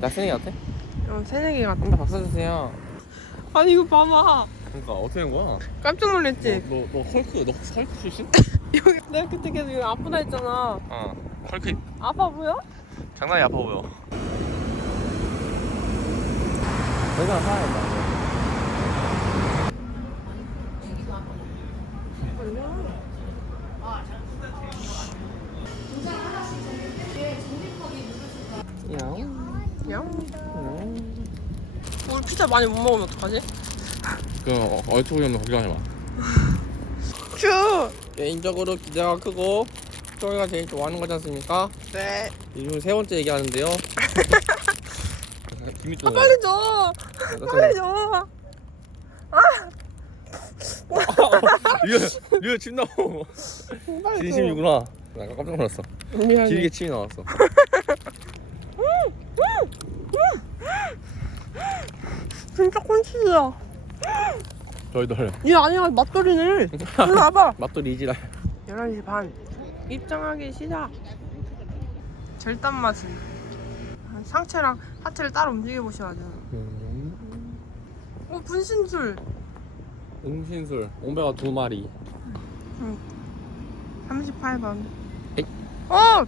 나 새내기 같아? 어, 새내기 같아. 한번 박수 주세요. 아니 이거 봐봐. 그러니까 어떻게 된 거야? 깜짝 놀랐지? 너, 너, 너 헐크, 너 헐크 출신? 여기 내가 그때 계속 여기 아프다 했잖아. 어. 헐크 아파 보여? 장난이 아파 보여. 내가 사야 그냥. 야옹. 우리 피자 많이 못 먹으면 어떡하지? 그 어, 얼토 형은 걱정하지 마. 큐. 개인적으로 기대가 크고 저희가 제일 좋아하는 거지 않습니까? 네. 요즘 세 번째 얘기하는데요. 김이 또 아 빨리 줘. 빨리 줘. 리얼 리얼 침 나오. 빨리 줘. 진심이구나. 나 깜짝 놀랐어. 미안해. 길게 침이 나왔어. 진짜 콘치즈야. 덜덜. 얘 아니야 맛돌이네. 일로 와봐. 맛도 리지라. 11시 반. 입장하기 시작. 절단 맛은 상체랑 하체를 따로 움직여 보셔야 돼요. 어 분신술. 응신술 옹배가 두 마리. 38번. 에잇. 어!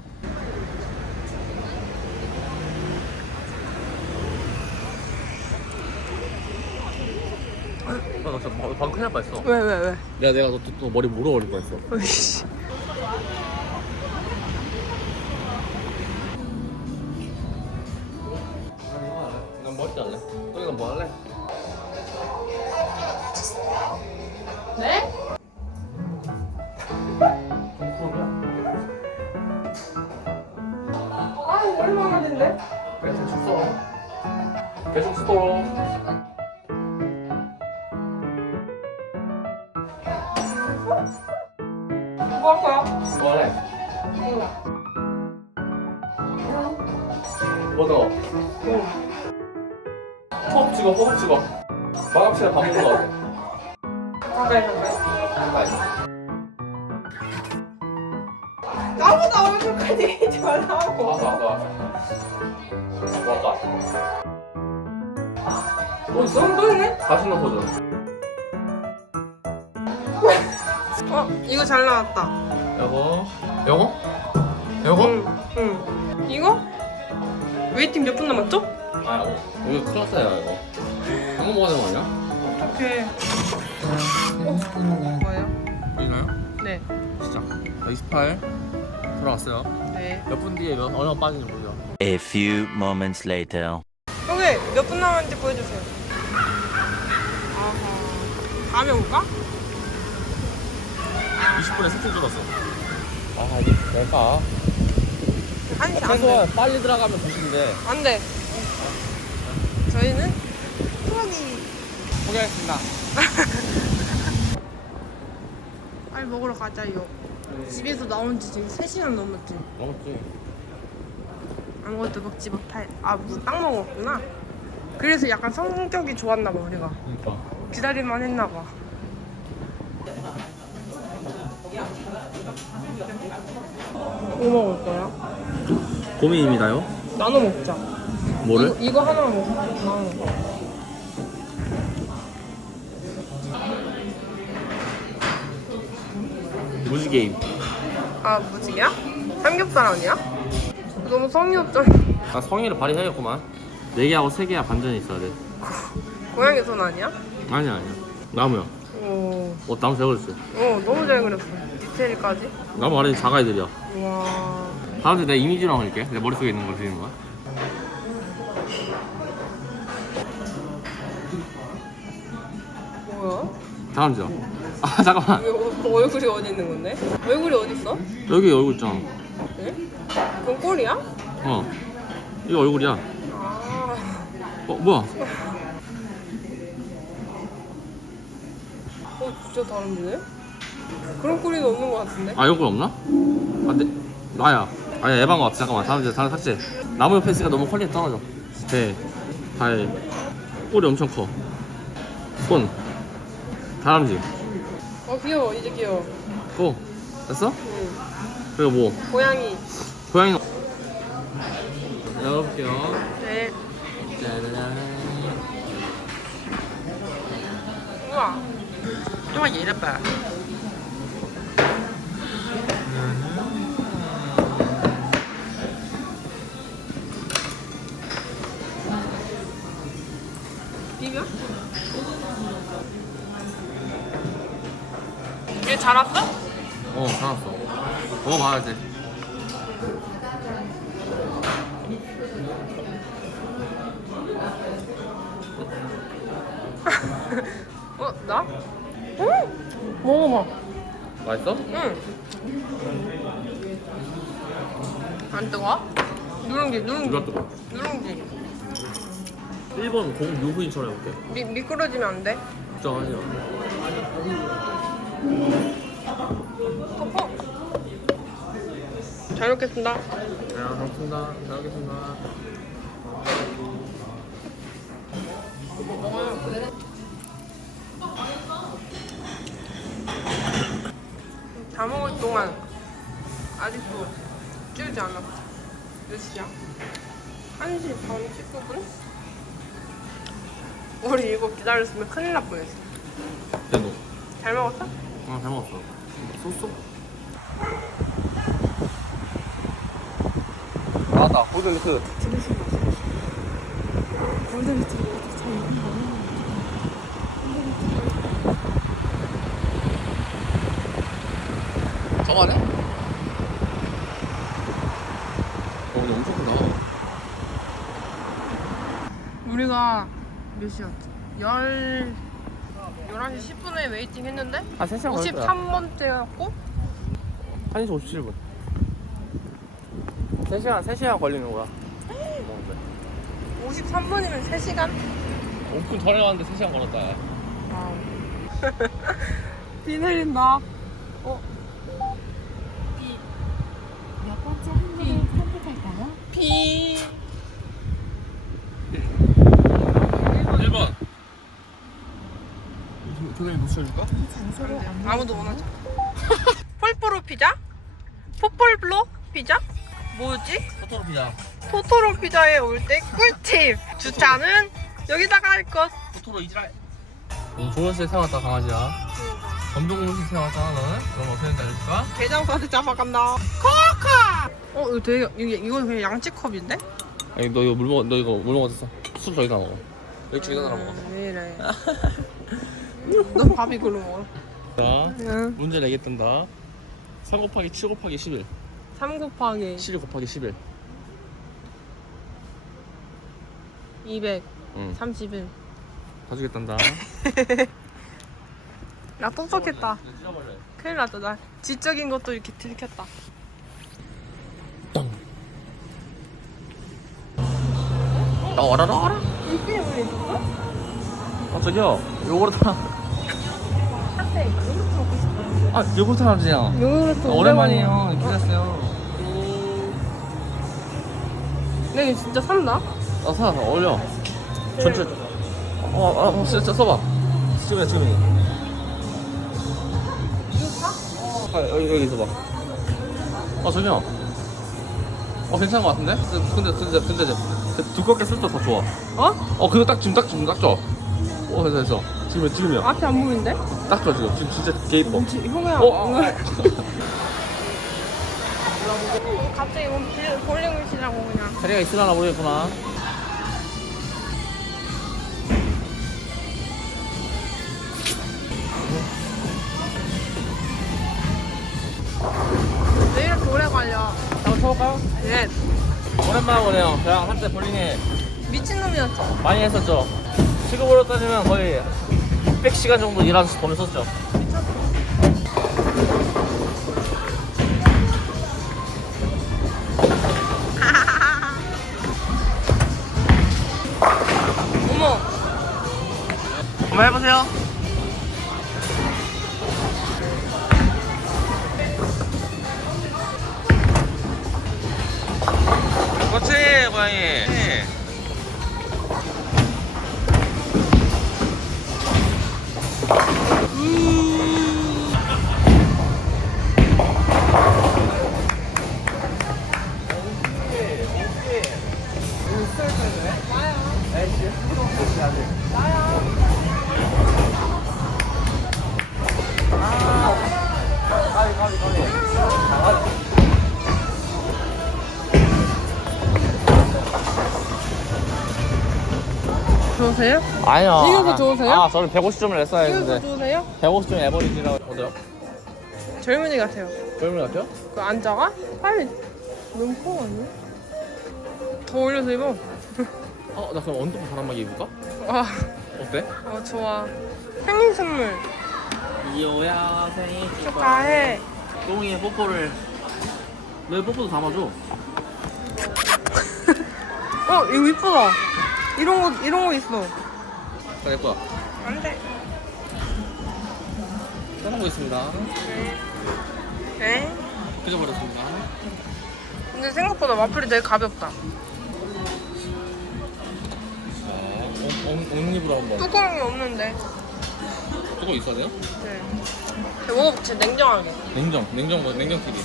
나 진짜 방- 방금 큰일 날 뻔했어. 왜, 왜, 왜? 내가 내가 너, 또, 또 머리 물어버릴 뻔했어. 으이씨. 난 머리 잘래. 또이가 뭐 할래? 네? 아? 계속 써. 계속 써. 찍어 허벅 찍어. 마감치랑 밥 먹는 거 같아. 가까이, 가까이. 가까이. 나보다 얼굴까지 얘기하지 말라고. 왔어 왔어 왔어. 왔다. 어, 있어? 또 있네? 다시는 포즈. 어, 이거 잘 나왔다. 요거. 요거? 요거? 응, 응. 이거? 웨이팅 몇 분 남았죠? 아 이거 이거 큰일 났다 야 이거. 한 번 먹어야 되는 거 아니야? 어떡해. 어, 뭐예요? 보이나요? 네, 시작. 28 돌아왔어요. 네. 몇 분 뒤에 몇, 얼마 빠지는지 모르죠. A few moments later. 형님, 몇분 남았는지 보여주세요. 아하. 다음에 올까? 20분에 10분 줄었어. 아 이게 될까? 안 돼. 최소한 빨리 들어가면 2시인데 안 돼. 저희는 포기. 포기하겠습니다. 빨리 먹으러 가자요. 집에서 나온 지 지금 3시간 넘었지. 먹었지. 아무것도 먹지 못할. 아, 무슨 빵 먹었구나. 그래서 약간 성격이 좋았나 봐, 우리가. 그러니까. 기다릴만 했나 봐. 거야? 고민입니다요. 나눠 먹자. 뭐를? 이거, 이거 하나 먹자. 나눠. 무지 게임. 아, 무지개야? 삼겹살 아니야? 너무 성의 없잖아. 아 성의를 발휘해야겠구만. 4개하고 3개야 반전이 있어야 돼. 고양이 손 아니야? 아니야 아니야. 나무야. 오, 어 나무 잘 그렸어. 어, 너무 잘 그렸어. 디테일까지. 나무 아래 자가이들이야. 와. 다음에 내 이미지랑 그릴게. 내 머릿속에 있는 걸 그리는 거야. 뭐야? 다음 죠. 아 잠깐만. 왜 어- 얼굴이 어디 있는 건데? 얼굴이 어디 있어? 여기 얼굴 있잖아. 네? 그건 꼴이야? 어. 이거 얼굴이야. 아. 어 뭐야? 어, 진짜 다른데? 그런 꼴이 없는 것 같은데? 아 얼굴 없나? 아 내, 나야. 아니 에반 것 같아. 잠깐만. 다음 이제 다음 삭제. 나무 옆에 있으니까 너무 퀄리티 떨어져. 배, 발, 꼬리 엄청 커. 손, 다람쥐. 어, 귀여워. 이제 귀여워. 고. 됐어? 응. 그리고 뭐? 고양이. 고양이. 열어볼게요. 네. 우와. 정말 예쁘다. 얘 자랐어? 어, 잘 왔어. 먹어봐야지. 어, 나? 응. 먹어봐. 맛있어? 응. 안 뜨거? 누룽지, 누룽지. 누가 뜨거? 누룽지. 1번 공 유부인처럼 해볼게. 미, 미끄러지면 안 돼. 걱정하지 마. 잘 먹겠습니다. 네, 감사합니다. 잘 먹겠습니다. 다 먹을 동안 아직도 줄지 않았어. 몇 시야? 1시 반 19분? 우리 이거 기다렸으면 큰일 날 뻔했어. 잘 먹었어? 아, 잘 먹었어. 쏘쏘. 나왔다. 골든리트. 저거네? 어, 근데 엄청 크다. 우리가 몇 시였지? 열... 11시 10분에 웨이팅 했는데 한 3시간 걸릴 거야. 53번째였고 1시 57분. 3시간, 3시간 걸리는 거야. 53분이면 3시간? 5분 덜 나왔는데 3시간 걸었다. 비 내린다 어? 몇 번째 항목을 선택할까요? 비 1번. 교장님 노출해줄까? 아무도 원하지 폴포로 피자? 포폴블로 피자? 뭐지? 토토로 피자. 토토로 피자에 올 때 꿀팁! 주차는 여기다가 할 것. 토토로 이지랄. 좋은 시에 태어났다 강아지야. 검정고시 태어났잖아 너는? 그럼 어떻게 되는지 알려줄까? 게장사한테 잡아간다. 코카! 어, 이거 되게, 이게, 이건 그냥 양치컵인데? 아니 너 이거 물 먹어 너 이거 물 먹었어. 술 저기다 먹어. 여기 저기다 놔 먹어. 음, 왜 이래. 너 밥이 그로 먹어. 자 응. 문제 내겠단다. 3 곱하기 7 곱하기 11. 3 곱하기 7 곱하기 11. 231. 응. 다 주겠단다. 야, 똑똑했다. 큰일 났다, 나. 지적인 것도 이렇게 들켰다. 나와라라 와라. 이게 왜 있어? 아 저기요. 요거르트 하나. 핫세, 요거트 먹고 싶어. 아 요거르트 하나 주세요. 요거트 오랜만이에요. 기다렸어요. 근데 이거 진짜 산다? 아 사, 어울려. 전체. 어, 아, 어, 진짜 써봐. 지금이야, 지금이. 이거 사? 아, 여기, 여기 있어봐. 아, 저기요. 어, 괜찮은 것 같은데? 근데, 근데, 근데, 근데, 근데 두껍게 쓸 때 더 좋아. 어? 어, 그거 딱, 지금 딱, 지금 딱 줘. 어, 됐어, 됐어. 지금이야, 지금이야. 앞이 안 보이는데? 딱 줘, 지금. 지금 진짜 개 이뻐. 형아. 어. 갑자기 뭐 빌- 볼링을 치라고 그냥. 자리가 있으려나 모르겠구나. 왜 이렇게 오래 걸려? 한번 쳐볼까요? 예. 오랜만에 오네요. 저랑 한때 볼링에 미친놈이었죠. 많이 했었죠. 시급으로 따지면 거의 600시간 정도 돈을 썼죠. 어머. 한번 해보세요. 그렇지, 고양이. 좋으세요? 아니요. 이게 더 좋으세요? 아, 저는 150점을 냈어야 했는데. 좋으세요? 150점 에버리지라고. 어때요? 젊은이 같아요. 젊은 같아요? 그 앉아가? 빨리 너무 커 아니야? 더 올려서 입어. 어, 나 그럼 언더파 바람막이 입을까? 아, 어때? 어 좋아. 생일 선물 이호야 생일 축하해. 똥이의 뽀뽀를 왜 뽀뽀도 담아줘? 어 이거 이쁘다. 이런 거 이런 거 있어. 그래 거야 안돼. 떠나고 있습니다 네. 끄져버렸습니다 근데 생각보다 와플이 되게 가볍다. 자 옹입으로 한번 뚜껑이 없는데. 뚜껑 있어야 돼요? 네. 제가 먹어볼게 냉정하게. 냉정 냉정 뭐 냉정 튀기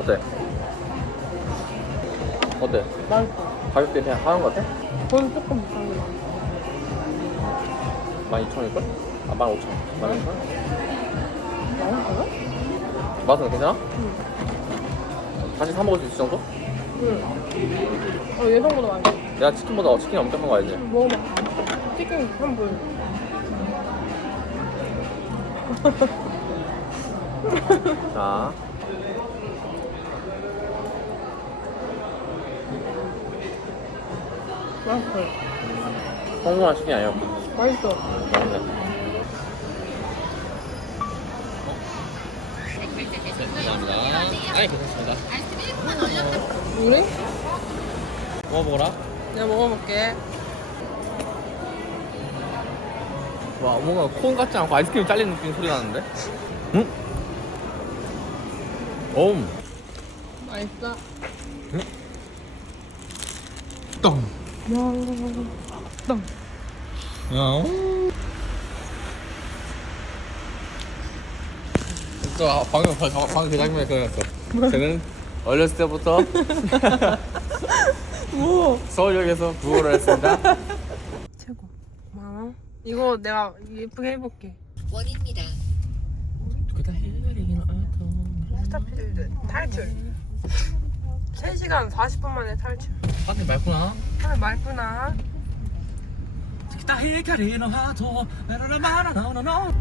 어때? 어때? 맛있어. 가격대 그냥 하는 거 같아? 돈 조금 비싼 거. 12,000원일걸? 아 15,000원 12,000원? 맛있어요? 맛은 괜찮아? 다시 사 먹을 수 있을 정도? 응. 어 예상보다 맛있어. 내가 치킨보다 치킨이 엄격한 거 알지? 먹어봐. 치킨 한번 보여. 자 맛있어. 성공한 치킨이 아니야 맛있어. 맛있네 감사합니다 아니 괜찮습니다 우리? 먹어보라 내가 먹어볼게. 와 뭔가 콘 같지 않고 아이스크림 잘리는 느낌 소리 나는데? 응? 옴 맛있어. 똥 똥. 야. 또 아, 방금 그- 방금 그 장면이 생각났어. 저는 어렸을 때부터 뭐? 서울역에서 구호를 했습니다. 최고. 고마워. 이거 내가 예쁘게 해볼게. 원입니다. 스타필드 탈출. 3시간 40분 만에 탈출. 하늘 맑구나. 하늘 맑구나. 기타 힐가리노 하도 마나나나나.